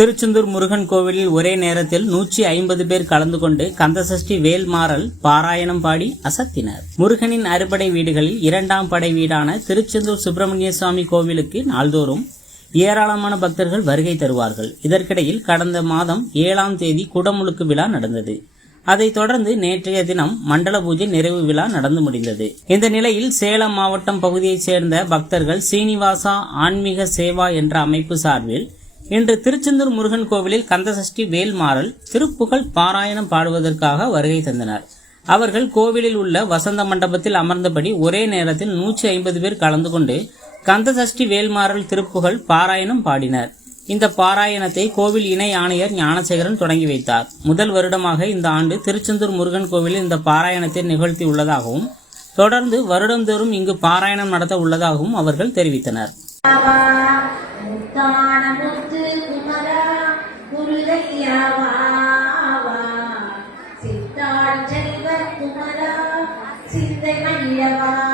திருச்செந்தூர் முருகன் கோவிலில் ஒரே நேரத்தில் 150 பேர் கலந்து கொண்டு கந்தசஷ்டி வேல்மாறல் பாராயணம் பாடி அசத்தினர். முருகனின் அறுபடை வீடுகளில் 2ஆம் படை வீடான திருச்செந்தூர் சுப்பிரமணிய சுவாமி கோவிலுக்கு நாள்தோறும் ஏராளமான பக்தர்கள் வருகை தருவார்கள். இதற்கிடையில் கடந்த மாதம் 7ஆம் தேதி குடமுழுக்கு விழா நடந்தது. அதைத் தொடர்ந்து நேற்றைய தினம் மண்டல பூஜை நிறைவு விழா நடந்து முடிந்தது. இந்த நிலையில் சேலம் மாவட்டம் பகுதியைச் சேர்ந்த பக்தர்கள் சீனிவாசா ஆன்மீக சேவா என்ற அமைப்பு சார்பில் இன்று திருச்செந்தூர் முருகன் கோவிலில் கந்தசஷ்டி வேல்மாறல் திருப்புகழ் பாராயணம் பாடுவதற்காக வருகை தந்தனர். அவர்கள் கோவிலில் உள்ள வசந்த மண்டபத்தில் அமர்ந்தபடி ஒரே நேரத்தில் 150 பேர் கலந்து கொண்டு கந்தசஷ்டி வேல்மாறல் திருப்புகழ் பாராயணம் பாடினர். இந்த பாராயணத்தை கோவில் இணை ஆணையர் ஞானசேகரன் தொடங்கி வைத்தார். முதல் வருடமாக இந்த ஆண்டு திருச்செந்தூர் முருகன் கோவிலில் இந்த பாராயணத்தை நிகழ்த்தி உள்ளதாகவும் தொடர்ந்து வருடந்தோறும் இங்கு பாராயணம் நடத்த உள்ளதாகவும் அவர்கள் தெரிவித்தனர். சிந்தை மணியவா